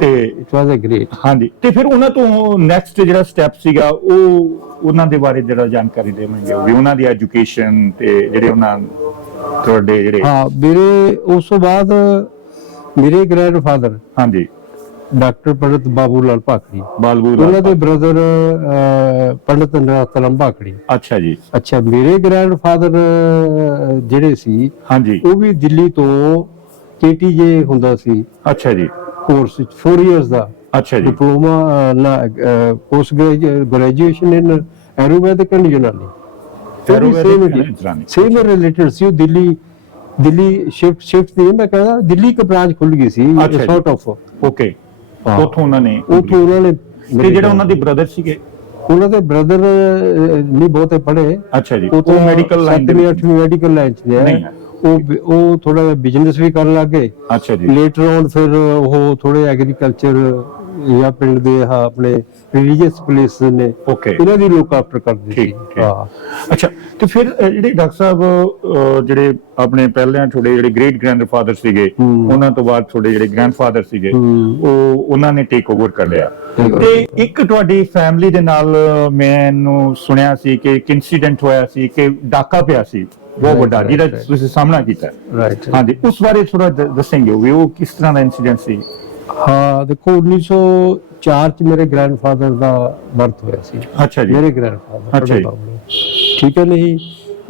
ਤੇ it was a great ਹਾਂਜੀ ਤੇ ਫਿਰ ਉਹਨਾਂ ਤੋਂ ਨੈਕਸਟ ਜਿਹੜਾ ਸਟੈਪ ਸੀਗਾ ਉਹ ਉਹਨਾਂ ਦੇ ਬਾਰੇ ਜਿਹੜਾ ਜਾਣਕਾਰੀ ਦੇਵਾਂਗੇ। ਵੀ ਉਹਨਾਂ ਦੀ ਐਜੂਕੇਸ਼ਨ ਤੇ ਜਿਹੜੇ ਉਹਨਾਂ ਤੁਹਾਡੇ ਜਿਹੜੇ ਹਾਂ ਮੇਰੇ ਉਸ ਤੋਂ ਬਾਅਦ ਮੇਰੇ ਗ੍ਰੈਂਡਫਾਦਰ ਹਾਂਜੀ। ਡਾਕਟਰ ਪੰਡਤ ਬਾਬੂ ਲਾਲ ਭਾਖੜੀ। ਬਾਲਬੂ ਉਹਨਾਂ ਦੇ ਬ੍ਰਦਰ ਪੰਡਤ ਨਰਾਤਲਮ ਭਾਖੜੀ। ਅੱਛਾ ਜੀ। ਅੱਛਾ ਮੇਰੇ ਗ੍ਰੈਂਡਫਾਦਰ ਜਿਹੜੇ ਸੀ ਹਾਂਜੀ। ਉਹ ਵੀ ਦਿੱਲੀ ਤੋਂ ਕੇਟੀਜੇ ਹੁੰਦਾ ਸੀ। ਅੱਛਾ ਜੀ। ਕੋਰਸ 4 ਇਅਰਸ ਦਾ। ਅੱਛਾ ਜੀ। Diploma post graduation in Ayurvedic and Unani. Same related ਸੀ ਉਹ ਦਿੱਲੀ ਦਿੱਲੀ ਸ਼ਿਫਟ ਸ਼ਿਫਟ ਦੀ। ਮੈਂ ਕਹਿੰਦਾ ਦਿੱਲੀ ਇੱਕ ਬ੍ਰਾਂਚ ਖੁੱਲ ਗਈ ਸੀ। Sort of okay. ਉੱਥੋਂ ਉਹਨਾਂ ਨੇ ਉਥੋਂ ਉਹਨਾਂ ਨੇ ਤੇ ਜਿਹੜਾ ਉਹਨਾਂ ਦੇ ਬ੍ਰਦਰ ਸੀਗੇ? ਉਹਨਾਂ ਦੇ ਬ੍ਰਦਰ ਨਹੀਂ ਬਹੁਤੇ ਪੜ੍ਹੇ। ਅੱਛਾ ਜੀ। ਉਹ ਮੈਡੀਕਲ ਲਾਈਨ ਦੇ ਸੱਤਵੀਂ ਵਿੱਚ ਅੱਠਵੀਂ ਮੈਡੀਕਲ ਲਾਈਨ ਚ ਨੇ। ਉਹ ਉਹ ਥੋੜਾ ਬਿਜ਼ਨਸ ਵੀ ਕਰਨ ਲੱਗੇ ਅੱਛਾ ਜੀ। ਲੇਟਰ ਔਨ ਫਿਰ ਉਹ ਥੋੜੇ ਐਗਰੀਕਲਚਰ ਜਾਂ ਪਿੰਡ ਦੇ ਆਹ ਆਪਣੇ ਰਿਲੀਜੀਅਸ ਪਲੇਸ ਨੇ ਓਕੇ ਇਹਨਾਂ ਦੀ ਲੋਕ ਆਫਟਰ ਕਰਦੇ ਸੀ। ਠੀਕ, ਠੀਕ। ਅੱਛਾ ਤੇ ਫਿਰ ਜਿਹੜੇ ਡਾਕਟਰ ਸਾਹਿਬ ਜਿਹੜੇ ਆਪਣੇ ਪਹਿਲਾਂ ਤੁਹਾਡੇ ਜਿਹੜੇ ਗ੍ਰੇਟ ਗ੍ਰੈਂਡਫਾਦਰ ਸੀਗੇ ਹੂੰ। ਉਹਨਾਂ ਤੋਂ ਬਾਅਦ ਤੁਹਾਡੇ ਜਿਹੜੇ ਗ੍ਰੈਂਡਫਾਦਰ ਸੀਗੇ ਹੂੰ। ਉਹ ਉਹਨਾਂ ਨੇ ਟੇਕ ਓਵਰ ਕਰ ਲਿਆ। Take over ਤੇ ਇੱਕ ਤੁਹਾਡੀ ਫੈਮਿਲੀ ਦੇ ਨਾਲ ਮੈਨੂੰ ਸੁਣਿਆ ਸੀ ਕਿ ਇੱਕ ਇਨਸੀਡੈਂਟ ਹੋਇਆ ਸੀ ਕਿ ਡਾਕਾ ਪਿਆ ਸੀ। ਬਹੁਤ ਵੱਡਾ right. ਤੁਸੀਂ ਸਾਹਮਣਾ ਕੀਤਾ। ਰਾਈਟ ਹਾਂਜੀ ਉਸ ਬਾਰੇ ਥੋੜਾ ਦੱਸੇਂਗੇ ਵੀ ਉਹ ਕਿਸ ਤਰ੍ਹਾਂ ਦਾ ਇਨਸੀਡੈਂਟ ਸੀ? ਹਾਂ ਦੇਖੋ 1904 ਚ ਮੇਰੇ ਗ੍ਰੈਂਡਫਾਦਰ ਦਾ ਬਰਥ ਹੋਇਆ ਸੀ। ਅੱਛਾ ਜੀ। ਮੇਰੇ ਗ੍ਰੈਂਡਫਾਦਰ ਅੱਛਾ ਜੀ। ਠੀਕ ਹੈ ਨਹੀਂ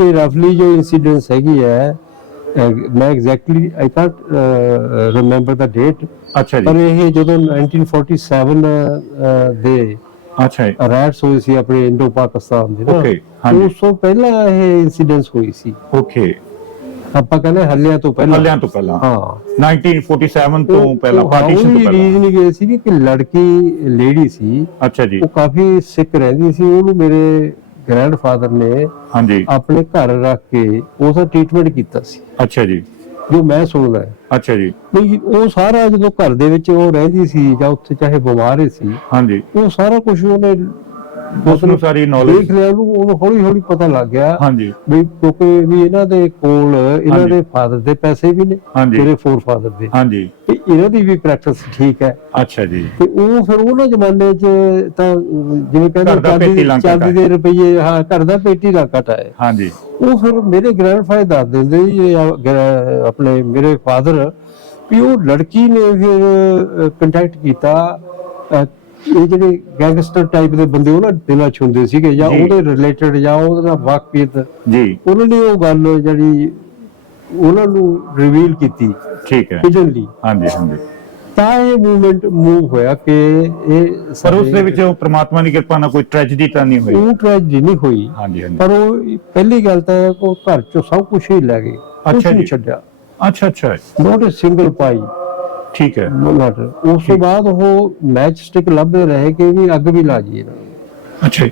ਇਹ ਰਫਲੀ ਜੋ ਇਨਸੀਡੈਂਟਸ ਹੈਗੀ ਹੈ ਮੈਂ exactly I can't remember the date ਅੱਛਾ ਪਰ ਜੀ ਇਹ ਜਦੋਂ 1947 ਅਹ, ਦੇ ਅੱਛਾ ਜੀ। ਰਾਇਟਸ ਹੋਈ ਸੀ ਆਪਣੇ ਇੰਡੋ ਪਾਕਿਸਤਾਨ ਦੇ ਨਾ। ਹਾਂਜੀ। ਉਸ ਤੋਂ ਪਹਿਲਾਂ ਇਹ ਇਨਸੀਡੈਂਟਸ ਹੋਈ ਸੀ। ਓਕੇ ਆਪਾਂ ਕਹਿੰਦੇ ਹੱਲਿਆਂ ਤੋਂ ਪਹਿਲਾਂ। ਹੱਲਿਆਂ ਤੋਂ ਪਹਿਲਾਂ। ਹਾਂ। 1947 ਤੋਂ ਪਹਿਲਾਂ ਪਾਰਟੀਸ਼ਨ ਤੋਂ ਪਹਿਲਾਂ। ਰੀਜ਼ਨ ਇਹ ਸੀ ਕਿ ਲੜਕੀ ਲੇਡੀ ਸੀ। ਅੱਛਾ ਜੀ। ਉਹ ਕਾਫੀ ਸਿੱਕ ਰਹਿੰਦੀ ਸੀ। ਉਹਨੂੰ ਮੇਰੇ ਗ੍ਰੈਂਡਫਾਦਰ ਨੇ ਹਾਂਜੀ। ਆਪਣੇ ਘਰ ਰੱਖ ਕੇ ਉਹਦਾ ਟ੍ਰੀਟਮੈਂਟ ਕੀਤਾ ਸੀ। ਅੱਛਾ ਜੀ। ਜੋ ਮੈਂ ਸੁਣਦਾ ਹੈ। ਅੱਛਾ ਜੀ। ਵੀ ਉਹ ਸਾਰਾ ਜਦੋਂ ਘਰ ਦੇ ਵਿੱਚ ਉਹ ਰਹਿੰਦੀ ਸੀ ਜਾਂ ਉੱਥੇ ਚਾਹੇ ਬਿਮਾਰ ਹੀ ਸੀ ਹਾਂਜੀ। ਉਹ ਸਾਰਾ ਕੁਝ ਉਹਨੇ ਉਸ ਨੂੰ ਸਾਰੀ knowledge- ਦੇਖ ਲਿਆ ਉਹਨੂੰ ਉਹਨੂੰ ਹੌਲੀ ਹੌਲੀ ਪਤਾ ਲੱਗ ਗਿਆ ਹਾਂਜੀ। ਵੀ ਕਿਉਂਕਿ ਵੀ ਇਹਨਾਂ ਦੇ ਕੋਲ ਇਹਨਾਂ। ਦੇ ਫਾਦਰ ਦੇ ਪੈਸੇ ਵੀ ਨੇ। ਤੇਰੇ ਫੋਰ ਫਾਦਰ ਦੇ। ਹਾਂਜੀ। ਤੇ ਇਹਨਾਂ ਦੀ ਵੀ ਪ੍ਰੈਕਟਿਸ ਠੀਕ ਹੈ। ਅੱਛਾ ਜੀ। ਤੇ ਉਹ ਫਿਰ ਉਹਨਾਂ ਜ਼ਮਾਨੇ 'ਚ ਤਾਂ ਜਿਵੇਂ ਕਹਿੰਦੇ ਚਾਂਦੀ ਦੇ ਰੁਪਈਏ ਹਾਂ ਘਰ ਦਾ ਪੇਟੀ ਦਾ ਕਟਾ ਹੈ ਹਾਂਜੀ। ਉਹ ਫਿਰ ਮੇਰੇ ਗ੍ਰੈਂਡਫਾਦਰ ਦੱਸ ਦਿੰਦੇ ਜੀ, ਆਪਣੇ ਮੇਰੇ ਫਾਦਰ ਵੀ ਉਹ ਲੜਕੀ ਨੇ ਫਿਰ ਕੰਟੈਕਟ ਕੀਤਾ। ਇਹ ਜਿਹੜੇ ਗੈਂਗਸਟਰ ਟਾਈਪ ਦੇ ਬੰਦੇ ਉਹਨਾਂ ਦੇ ਨਾਲ ਛੁੰਦੇ ਸੀਗੇ ਜਾਂ। ਉਹਦੇ ਰਿਲੇਟਡ ਜਾਂ ਉਹਦੇ ਵਾਕਫੀਅਤ ਜੀ। ਉਹਨਾਂ ਨੇ ਉਹ ਗੱਲ ਜਿਹੜੀ ਉਹਨਾਂ ਨੂੰ ਰਿਵੀਲ ਕੀਤੀ ਠੀਕ ਹੈ। ਹਿਡਨਲੀ ਹਾਂਜੀ ਹਾਂਜੀ। ਤਾਂ ਇਹ ਮੂਵਮੈਂਟ ਮੂਵ ਹੋਇਆ ਕਿ ਇਹ ਪਰ ਉਸ ਦੇ ਵਿੱਚ ਪ੍ਰਮਾਤਮਾ ਦੀ ਕਿਰਪਾ ਨਾਲ ਕੋਈ ਟ੍ਰੈਜੇਡੀ ਤਾਂ ਨਹੀਂ ਹੋਈ? ਉਹ ਟ੍ਰੈਜਡੀ ਨਹੀਂ ਹੋਈ। ਹਾਂਜੀ ਹਾਂਜੀ। ਪਰ ਉਹ ਪਹਿਲੀ ਗੱਲ ਤਾਂ ਇਹ ਕਿ ਉਹ ਘਰ ਚੋਂ ਸਭ ਕੁਝ ਹੀ ਲੈ ਗਏ। ਅੱਛਾ ਜੀ। ਛੱਡਿਆ। ਅੱਛਾ ਅੱਛਾ। ਨੋਟ ਅ ਸਿੰਗਲ ਪਾਈ ਠੀਕ ਹੈ। ਨੋਟ ਉਸ ਤੋਂ ਬਾਅਦ ਉਹ ਮੈਚ ਸਟਿਕ ਲੱਭਦੇ ਰਹੇ ਕਿ ਵੀ ਅੱਗ ਵੀ ਲਾ ਜੀ ਅੱਛਾ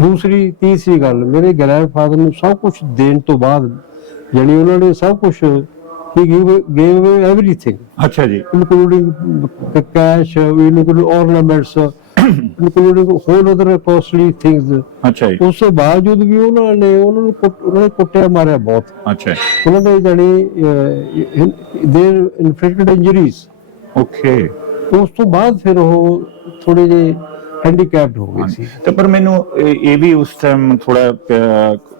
ਦੂਸਰੀ ਤੀਸਰੀ ਗੱਲ ਮੇਰੇ ਗ੍ਰੈਂਡਫਾਦਰ ਨੂੰ ਸਭ ਕੁਝ ਦੇਣ ਤੋਂ ਬਾਅਦ ਯਾਨੀ ਉਹਨਾਂ ਨੇ ਸਭ ਕੁਝ ਹੀ ਗਿਵ ਗੇਵ ਅਵੇ ਐਵਰੀਥਿੰਗ ਅੱਛਾ ਜੀ। uh, including ornaments, uh, including whole other costly things. ਅੱਛਾ ਜੀ। ਉਸ ਤੋਂ ਬਾਵਜੂਦ ਵੀ ਉਹਨਾਂ ਨੇ ਉਹਨਾਂ ਨੂੰ ਉਹਨਾਂ ਨੇ ਕੁੱਟਿਆ ਮਾਰਿਆ ਬਹੁਤ। ਅੱਛਾ ਉਹਨਾਂ ਦੇ ਜਾਨੀ ਦੇਰ ਇਨਫੈਕਟਡ ਇੰਜਰੀਜ਼ ਓਕੇ ਉਸ ਤੋਂ ਬਾਅਦ ਫਿਰ ਉਹ ਥੋੜੇ ਜਿਹੇ ਹੈਂਡੀਕੈਪਡ ਹੋ ਗਏ ਸੀ। ਤੇ ਪਰ ਮੈਨੂੰ ਇਹ ਵੀ ਉਸ ਟਾਈਮ ਥੋੜਾ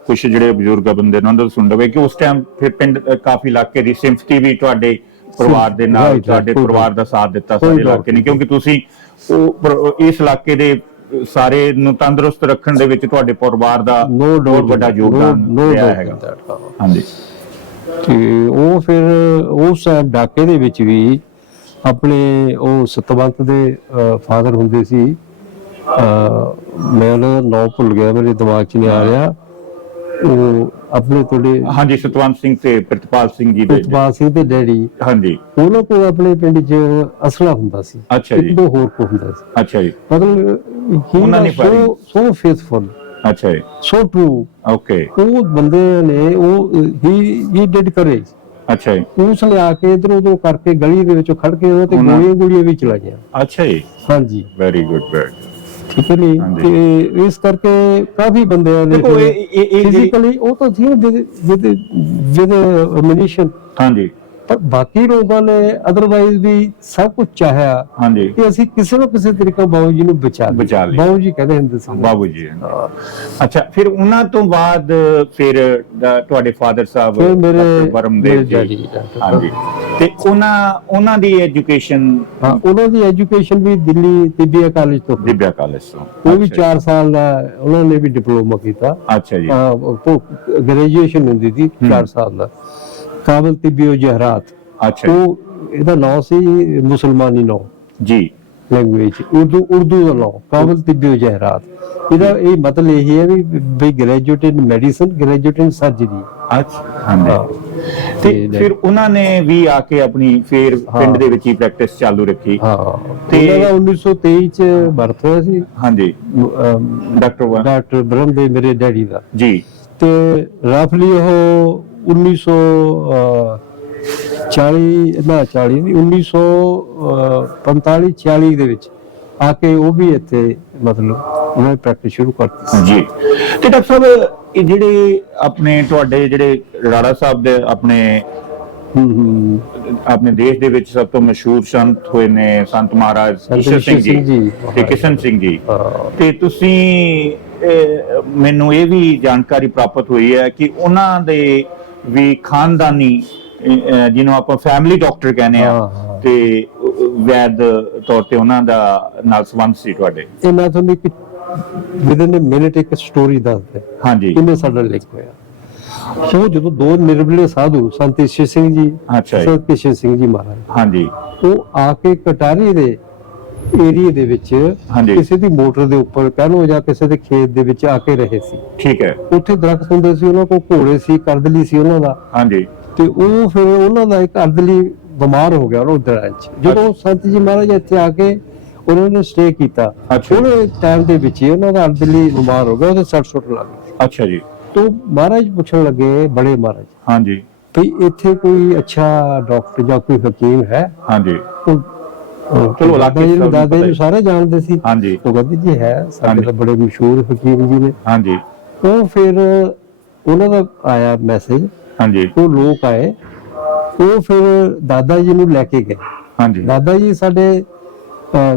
ਕੁਝ ਜਿਹੜੇ ਬਜ਼ੁਰਗ ਬੰਦੇ ਨੇ ਉਹਨਾਂ ਤੋਂ ਸੁਣ ਲਵੇ ਕਿ ਉਸ ਟਾਈਮ ਫਿਰ ਪਿੰਡ ਅ, ਕਾਫੀ ਇਲਾਕੇ ਦੀ ਸਿੰਪਥੀ ਵੀ ਤੁਹਾਡੇ ਪਰਿਵਾਰ ਦੇ ਨਾਲ Right, ਤੁਹਾਡੇ ਪਰਿਵਾਰ ਦਾ ਸਾਥ ਦਿੱਤਾ ਸਾਰੇ ਇਲਾਕੇ ਨੇ ਕਿਉਂਕਿ ਤੁਸੀਂ ਉਹ ਪਰ- ਇਸ ਇਲਾਕੇ ਦੇ ਅ, ਸਾਰੇ ਨੂੰ ਤੰਦਰੁਸਤ ਰੱਖਣ ਦੇ ਵਿੱਚ ਤੁਹਾਡੇ ਪਰਿਵਾਰ ਦਾ ਨੋ ਬਹੁਤ ਡਾਊਟ ਵੱਡਾ ਯੋਗਦਾਨ ਰਿਹਾ ਹੈਗਾ। ਹਾਂਜੀ। ਤੇ ਉਹ ਫਿਰ ਉਸ ਡਾਕੇ ਦੇ ਵਿੱਚ ਵੀ ਆਪਣੇ ਉਹ ਸਤਵੰਤ ਦੇ ਫਾਦਰ ਹੁੰਦੇ ਸੀ। ਅਹ, ਮੈਂ ਉਹਨਾਂ ਦਾ ਨਾਮ ਭੁੱਲ ਗਿਆ ਮੇਰੇ ਦਿਮਾਗ 'ਚ ਨਹੀਂ ਆ ਰਿਹਾ। ਉਹ ਆਪਣੇ ਤੁਹਾਡੇ ਹਾਂਜੀ ਸਤਵੰਤ ਸਿੰਘ ਤੇ ਪ੍ਰਿਤਪਾਲ ਸਿੰਘ ਜੀ ਦੇ ਪ੍ਰਿਤਪਾਲ ਸਿੰਘ ਦੇ ਡੈਡੀ। ਹਾਂਜੀ। ਉਹਨਾਂ ਕੋਲ ਆਪਣੇ ਪਿੰਡ 'ਚ ਅਸਲਾ ਹੁੰਦਾ ਸੀ। ਅੱਛਾ ਜੀ। ਇੱਕ ਦੋ ਹੋਰ ਕੋ ਹੁੰਦਾ ਸੀ। ਅੱਛਾ ਜੀ। ਮਤਲਬ ਉਹਨਾਂ ਨੇ। ਸੋ ਸੋ ਫੇਥਫੁਲ ਅੱਛਾ ਜੀ। So true okay. ਉਹ ਬੰਦੇ ਨੇ ਉਹ ਹੀ ਹੀ ਡਿਡ ਕਰੇਜ ਅੱਛਾ ਜੀ। ਉਸ ਲਿਆ ਕੇ ਇਧਰ ਉਧਰ ਕਰਕੇ ਗਲੀ ਦੇ ਵਿੱਚੋਂ ਖੜ ਕੇ ਉਹਨਾਂ ਤੇ ਗੋਲੀਆਂ ਗੋਲੀਆਂ ਵੀ ਚਲਾਈਆਂ। ਅੱਛਾ ਜੀ। ਹਾਂਜੀ। ਵੈਰੀ ਗੁੱਡ ਵੈਰੀ ਠੀਕ ਹੈ ਨਹੀਂ ਹਾਂਜੀ। ਤੇ ਇਸ ਕਰਕੇ ਕਾਫੀ ਬੰਦਿਆਂ ਨੇ ਦੇਖੋ ਇਹ ਇਹ ਫਿਜ਼ੀਕਲੀ ਉਹ ਤਾਂ ਸੀ ਜਿਹਦੇ ਜਿਹਦੇ ਜਿਹਦੇ ਮਨੀਸ਼ਨ ਹਾਂਜੀ ਪਰ ਬਾਕੀ ਲੋਕਾਂ ਨੇ ਅਦਰਵਾਈਜ਼ ਵੀ ਸਭ ਕੁਝ ਚਾਹਿਆ ਹਾਂਜੀ। ਕਿ ਅਸੀਂ ਕਿਸੇ ਨਾ ਕਿਸੇ ਤਰੀਕੇ ਬਾਬੂ ਜੀ ਨੂੰ ਬਚਾ। ਬਚਾ ਲਈਏ। ਬਾਬੂ ਜੀ ਕਹਿੰਦੇ ਹੁੰਦੇ ਸੀ ਬਾਬੂ ਜੀ ਅੱਛਾ ਫਿਰ ਉਹਨਾਂ ਤੋਂ ਬਾਅਦ ਫਿਰ ਤੁਹਾਡੇ ਫਾਦਰ ਸਾਹਿਬ ਫਿਰ ਮੇਰੇ ਵਰਮਦੇਵ ਜੀ। ਹਾਂਜੀ। ਤੇ ਉਹਨਾਂ ਉਹਨਾਂ ਦੀ ਐਜੂਕੇਸ਼ਨ ਉਹਨਾਂ ਦੀ ਐਜੂਕੇਸ਼ਨ ਵੀ ਦਿੱਲੀ ਤਿੱਬੀਆ ਕਾਲਜ ਤੋਂ। ਦਿਵਿਆ ਕਾਲਜ ਤੋਂ। ਉਹ ਵੀ ਅੱਛਾ 4 ਸਾਲ ਦਾ ਉਹਨਾਂ ਨੇ ਵੀ ਡਿਪਲੋਮਾ ਕੀਤਾ। ਅੱਛਾ ਜੀ। ਗ੍ਰੈਜੂਏਸ਼ਨ ਹੁੰਦੀ ਸੀ 4 ਸਾਲ ਦਾ। ਕਾਬਲ ਤਿੱਬੀਓ ਜਹਰਾਤ। ਅੱਛਾ ਉਹ ਇਹਦਾ ਨਾਮ ਸੀ ਮੁਸਲਮਾਨੀ ਨਾਮ ਜੀ। ਲੈਂਗੁਏਜ ਉਰਦੂ ਉਰਦੂ ਦਾ ਨਾਮ ਕਾਬਲ ਤਿੱਬੀਓ ਜਹਰਾਤ। ਇਹਦਾ ਇਹ ਮਤਲਬ ਇਹ ਹੈ ਵੀ ਬਈ graduate in medicine graduate in surgery ਅੱਛਾ ਤੇ ਫਿਰ ਉਹਨਾਂ ਨੇ ਵੀ ਆ ਕੇ ਆਪਣੀ ਫਿਰ ਪਿੰਡ। ਦੇ ਵਿੱਚ ਹੀ ਪ੍ਰੈਕਟਿਸ ਚਾਲੂ ਰੱਖੀ। ਹਾਂ। ਤੇ- ਉਹਨਾਂ ਦਾ 1923 ਚ ਬਰਥ ਹੋਇਆ ਸੀ। ਹਾਂਜੀ। ਡਾਕਟਰ ਡਾਕਟਰ ਬ੍ਰਹਮਦੇਵ ਮੇਰੇ ਡੈਡੀ ਦਾ। ਜੀ। ਤੇ ਰਫਲੀ ਉਹ 1900 ਅਹ, 40 ਨਾ 40 ਨਹੀਂ 1945 46 ਦੇ ਵਿੱਚ ਆ ਕੇ ਉਹ ਵੀ ਇੱਥੇ ਮਤਲਬ ਉਹਨਾਂ ਨੇ ਪ੍ਰੈਕਟਿਸ ਸ਼ੁਰੂ ਕਰਤੀ ਸੀ ਜੀ ਤੇ ਡਾਕਟਰ ਸਾਹਿਬ ਇਹ ਜਿਹੜੇ ਆਪਣੇ ਤੁਹਾਡੇ ਜਿਹੜੇ ਰਾੜਾ ਸਾਹਿਬ ਦੇ ਆਪਣੇ ਆਪਣੇ ਦੇਸ਼ ਦੇ ਵਿੱਚ ਸਭ ਤੋਂ ਮਸ਼ਹੂਰ ਸੰਤ ਹੋਏ ਨੇ ਸੰਤ ਮਹਾਰਾਜ ਈਸ਼ਰ ਸਿੰਘ ਜੀ। ਤੇ ਕਿਸ਼ਨ ਸਿੰਘ ਜੀ। ਤੇ ਤੁਸੀਂ ਮੈਨੂੰ ਇਹ ਵੀ ਜਾਣਕਾਰੀ ਪ੍ਰਾਪਤ ਹੋਈ ਹੈ ਕਿ ਉਹਨਾਂ ਦੇ ਵੀ ਖਾਨਦਾਨੀ ਜਿਹਨੂੰ ਆਪਾਂ ਫੈਮਿਲੀ ਡਾਕਟਰ ਕਹਿੰਦੇ ਆ। ਤੇ ਵੈਦ ਤੌਰ ਤੇ ਉਹਨਾਂ ਦਾ ਨਾਲ ਸੰਬੰਧ ਸੀ ਤੁਹਾਡੇ। ਇਹ ਮੈਂ ਤੁਹਾਨੂੰ ਇੱਕ ਵਿਦਨ ਮਿੰਟ ਇੱਕ ਸਟੋਰੀ ਦੱਸਦਾ। ਹਾਂਜੀ। ਕਿਵੇਂ ਸਾਡਾ ਲਿੰਕ ਹੋਇਆ? ਉਹ ਜਦੋਂ ਦੋ ਨਿਰਬਲੇ ਸਾਧੂ ਸੰਤ ਈਸ਼ਰ ਸਿੰਘ ਜੀ ਅੱਛਾ। ਸੰਤ ਕਿਸ਼ਨ ਸਿੰਘ ਜੀ ਮਹਾਰਾਜ ਹਾਂਜੀ। ਉਹ ਆ ਕੇ ਕਟਾਰੀ ਦੇ ਏਰੀਆ ਦੇ ਵਿੱਚ ਹਾਂਜੀ। ਕਿਸੇ ਦੀ ਮੋਟਰ ਦੇ ਉੱਪਰ ਕਹਿ ਲਓ ਜਾਂ ਕਿਸੇ ਦੇ ਖੇਤ ਦੇ ਵਿੱਚ ਆ ਕੇ ਰਹੇ ਸੀ। ਠੀਕ ਹੈ। ਉੱਥੇ ਦਰਖਤ ਹੁੰਦੇ ਸੀ ਉਹਨਾਂ ਕੋਲ ਘੋੜੇ ਸੀ ਕਰਦਲੀ ਸੀ ਉਹਨਾਂ ਦਾ। ਹਾਂਜੀ। ਤੇ ਉਹ ਫਿਰ ਉਹਨਾਂ ਦਾ ਇੱਕ ਅਰਦਲੀ ਬਿਮਾਰ ਹੋ ਗਿਆ ਉਹ ਦਰਾਂ ਚ। ਜਦੋਂ ਸੰਤ ਜੀ ਮਹਾਰਾਜ ਇੱਥੇ ਆ ਕੇ ਉਹਨਾਂ ਨੇ ਸਟੇ ਕੀਤਾ ਅੱਛਾ। ਉਹਨੇ ਟਾਈਮ ਦੇ ਵਿੱਚ ਹੀ ਉਹਨਾਂ ਦਾ ਅਰਦਲੀ ਬਿਮਾਰ ਹੋ ਗਿਆ ਉਹਦੇ ਸੱਟ ਸੁੱਟ ਲੱਗ ਗਈ ਅੱਛਾ ਜੀ। ਤੋਂ ਮਹਾਰਾਜ ਪੁੱਛਣ ਲੱਗੇ ਬੜੇ ਮਹਾਰਾਜ ਹਾਂਜੀ। ਵੀ ਇੱਥੇ ਕੋਈ ਅੱਛਾ ਡਾਕਟਰ ਜਾਂ ਕੋਈ ਹਕੀਮ ਹੈ? ਹਾਂਜੀ। ਉਹ ਚਲੋ, ਦਾਦਾ ਜੀ ਨੂੰ ਨੂੰ ਦਾਦਾ ਜੀ ਨੂੰ ਸਾਰੇ ਜਾਣਦੇ ਸੀ। ਹਾਂਜੀ। ਉਹ ਕਹਿੰਦੇ ਜੀ ਹੈ ਸਾਡੇ। ਤਾਂ ਬੜੇ ਮਸ਼ਹੂਰ ਹਕੀਮ ਜੀ ਨੇ। ਹਾਂਜੀ। ਉਹ ਫਿਰ ਉਹਨਾਂ ਦਾ ਆਇਆ ਮੈਸੇਜ ਹਾਂਜੀ। ਉਹ ਲੋਕ ਆਏ। ਉਹ ਫਿਰ ਦਾਦਾ ਜੀ ਨੂੰ ਲੈ ਕੇ ਗਏ। ਹਾਂਜੀ। ਦਾਦਾ ਜੀ ਸਾਡੇ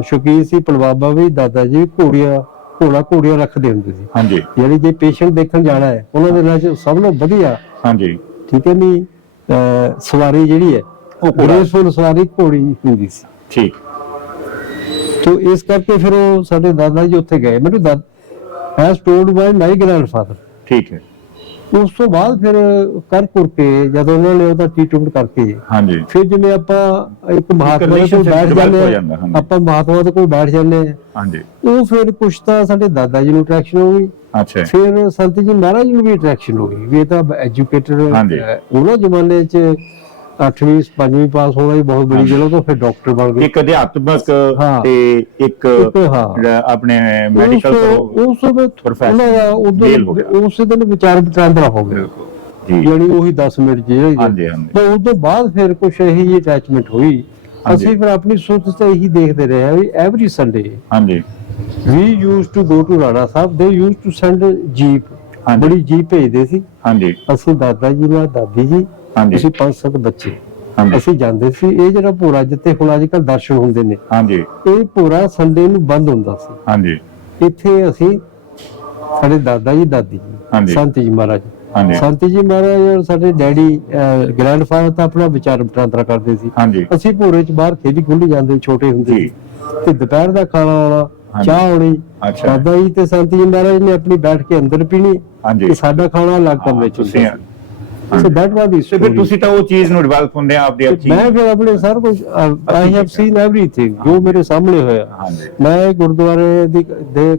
ਸ਼ੌਕੀਨ ਸੀ ਪਲਵਾਬਾ ਵੀ ਦਾਦਾ ਜੀ ਘੋੜੀਆਂ ਘੋੜਾ ਘੋੜੀਆਂ ਰੱਖਦੇ ਹੁੰਦੇ ਸੀ। ਹਾਂਜੀ। ਜਿਹੜੀ ਜੇ ਪੇਸ਼ੈਂਟ ਦੇਖਣ ਜਾਣਾ ਹੈ ਉਹਨਾਂ ਦੇ ਨਾਲ ਸਭ ਤੋਂ ਵਧੀਆ। ਹਾਂਜੀ। ਠੀਕ ਹੈ ਨਹੀਂ ਸਵਾਰੀ ਜਿਹੜੀ ਹੈ ਉਹ ਘੋੜਾ। ਗ੍ਰੇਸਫੁਲ ਸਵਾਰੀ ਘੋੜੀ ਹੁੰਦੀ ਸੀ। ਠੀਕ। ਤੋ ਇਸ ਕਰਕੇ ਫਿਰ ਉਹ ਸਾਡੇ ਦਾਦਾ ਜੀ ਉੱਥੇ ਗਏ। ਮੈਨੂੰ that as told by my grandfather ਠੀਕ ਹੈ। ਉਸ ਤੋਂ ਬਾਅਦ ਫਿਰ ਕਰ ਕੁਰ ਕੇ ਜਦੋਂ ਉਹਨਾਂ ਨੇ ਉਹਦਾ ਟ੍ਰੀਟਮੈਂਟ ਕਰਕੇ ਹਾਂਜੀ। ਫਿਰ ਜਿਵੇਂ ਆਪਾਂ ਇੱਕ ਮਹਾਤਮਾ ਕੋਲ ਬੈਠ ਜਾਂਦੇ। ਆਪਾਂ ਮਹਾਤਮਾ ਦੇ ਕੋਲ ਬੈਠ ਜਾਂਦੇ ਹਾਂਜੀ। ਉਹ ਫਿਰ ਕੁਛ ਤਾਂ ਸਾਡੇ ਦਾਦਾ ਜੀ ਨੂੰ ਅਟਰੈਕਸ਼ਨ ਹੋ ਗਈ। ਅੱਛਾ। ਫਿਰ ਸੰਤ ਜੀ ਮਹਾਰਾਜ ਨੂੰ ਵੀ ਅਟਰੈਕਸ਼ਨ ਹੋ ਗਈ। ਵੀ ਇਹ ਤਾਂ ਐਜੂਕੇਟਡ ਹਾਂਜੀ। ਉਹਨਾਂ ਜ਼ਮਾਨੇ 'ਚ 8ਵੀਂ 5ਵੀਂ ਪਾਸ ਹੋਣਾ ਹੀ ਬਹੁਤ ਬੜੀ ਹਾਂਜੀ। ਗੱਲ ਉਹ ਤਾਂ ਫਿਰ ਡਾਕਟਰ ਬਣ ਗਏ ਇੱਕ ਅਧਿਆਤਮਕ ਹਾਂ। ਤੇ ਇੱਕ ਹਾਂ। ਆਪਣੇ ਮੈਡੀਕਲ ਉਸ ਉਸ ਹੋ ਗਿਆ। ਉਦੋਂ ਉਸੇ ਦਿਨ ਵਿਚਾਰ ਵਟਾਂਦਰਾ ਹੋ ਗਿਆ ਜੀ ਯਾਨੀ ਉਹੀ 10 ਮਿੰਟ ਜਿਹੜੀ ਹਾਂਜੀ, ਹਾਂਜੀ। ਤਾਂ ਉਸ ਤੋਂ ਬਾਅਦ ਫਿਰ ਕੁਝ ਇਹੀ ਅਟੈਚਮੈਂਟ ਹੋਈ ਹਾਂਜੀ। ਅਸੀਂ ਫਿਰ ਆਪਣੀ ਸੋਚ ਤੇ ਇਹੀ ਦੇਖਦੇ ਰਹੇ ਹਾਂ ਵੀ ਐਵਰੀ ਸੰਡੇ ਹਾਂਜੀ we used to go to Rana Sahib ਦੇ ਯੂਜ਼ ਟੂ ਸੈਂਡ ਜੀਪ ਹਾਂਜੀ। ਬੜੀ ਜੀਪ ਭੇਜਦੇ ਸੀ ਹਾਂਜੀ ਅਸੀਂ ਦਾਦਾ ਜੀ ਨਾਲ ਦਾਦੀ ਜੀ ਹਾਂਜੀ। ਅਸੀਂ ਪੰਜ ਸੱਤ ਬੱਚੇ। ਹਾਂਜੀ। ਅਸੀਂ ਜਾਂਦੇ ਸੀ ਇਹ ਜਿਹੜਾ ਭੋਰਾ ਜਿੱਥੇ ਹੁਣ ਅੱਜ ਕੱਲ ਦਰਸ਼ਨ ਹੁੰਦੇ ਨੇ ਹਾਂਜੀ। ਇਹ ਭੋਰਾ ਸੰਡੇ ਨੂੰ ਬੰਦ ਹੁੰਦਾ ਸੀ। ਹਾਂਜੀ। ਇੱਥੇ ਅਸੀਂ ਸਾਡੇ ਦਾਦਾ ਜੀ ਦਾਦੀ ਹਾਂਜੀ। ਜੀ ਸੰਤ ਜੀ ਮਹਾਰਾਜ। ਹਾਂਜੀ। ਸੰਤ ਜੀ ਮਹਾਰਾਜ ਔਰ ਸਾਡੇ ਡੈਡੀ ਗ੍ਰੈਂਡਫਾਦਰ ਤਾਂ ਆਪਣਾ ਵਿਚਾਰ ਵਟਾਂਦਰਾ ਕਰਦੇ ਸੀ। ਹਾਂਜੀ। ਅਸੀਂ ਭੋਰੇ ਚ ਬਾਹਰ ਖੇਡੀ ਖੁੱਲੀ ਜਾਂਦੇ ਛੋਟੇ ਹੁੰਦੇ ਜੀ। ਸੀ ਤੇ ਦੁਪਹਿਰ ਦਾ ਖਾਣਾ ਆਉਣਾ ਹਾਂਜੀ। ਚਾਹ ਹੋਣੀ। ਅੱਛਾ। ਦਾਦਾ ਜੀ ਤੇ ਸੰਤ ਜੀ ਮਹਾਰਾਜ ਨੇ ਆਪਣੀ ਬੈਠ ਕੇ ਅੰਦਰ ਪੀਣੀ। ਹਾਂਜੀ। ਤੇ ਸਾਡਾ ਖਾਣਾ ਅਲੱਗ ਕਮਰੇ ਚ ਤੁਸੀਂ ਹੁੰਦਾ ਸੋ ਦੈਟ ਵਾਸ ਦੀ ਤੇ ਫਿਰ ਤੁਸੀਂ ਤਾਂ ਉਹ ਚੀਜ਼ ਨੂੰ ਡਿਵੈਲਪ ਹੁੰਦੇ ਆ ਆਪਦੀ ਅੱਖੀ ਮੈਂ ਫਿਰ ਆਪਣੇ ਸਾਰ ਕੁਝ ਆਈ ਹੈਵ ਸੀਨ ਐਵਰੀਥਿੰਗ ਜੋ ਮੇਰੇ ਸਾਹਮਣੇ ਹੋਇਆ। ਹਾਂਜੀ। ਮੈਂ ਗੁਰਦੁਆਰੇ ਦੀ ਦੇ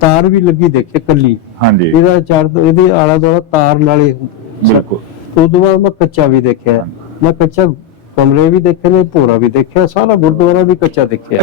ਤਾਰ ਵੀ ਲੱਗੀ ਦੇਖੀ ਕੱਲੀ। ਹਾਂਜੀ। ਇਹਦਾ ਚਾਰ ਇਹਦੇ ਆਲਾ ਦੁਆਲਾ ਤਾਰ ਨਾਲ ਬਿਲਕੁਲ। ਉਦੋਂ ਬਾਅਦ ਮੈਂ ਕੱਚਾ ਵੀ ਦੇਖਿਆ। ਮੈਂ ਕੱਚਾ ਕਮਰੇ ਵੀ ਦੇਖੇ ਨੇ ਭੋਰਾ ਵੀ ਦੇਖਿਆ ਸਾਰਾ ਗੁਰਦੁਆਰਾ ਵੀ ਕੱਚਾ ਦੇਖਿਆ।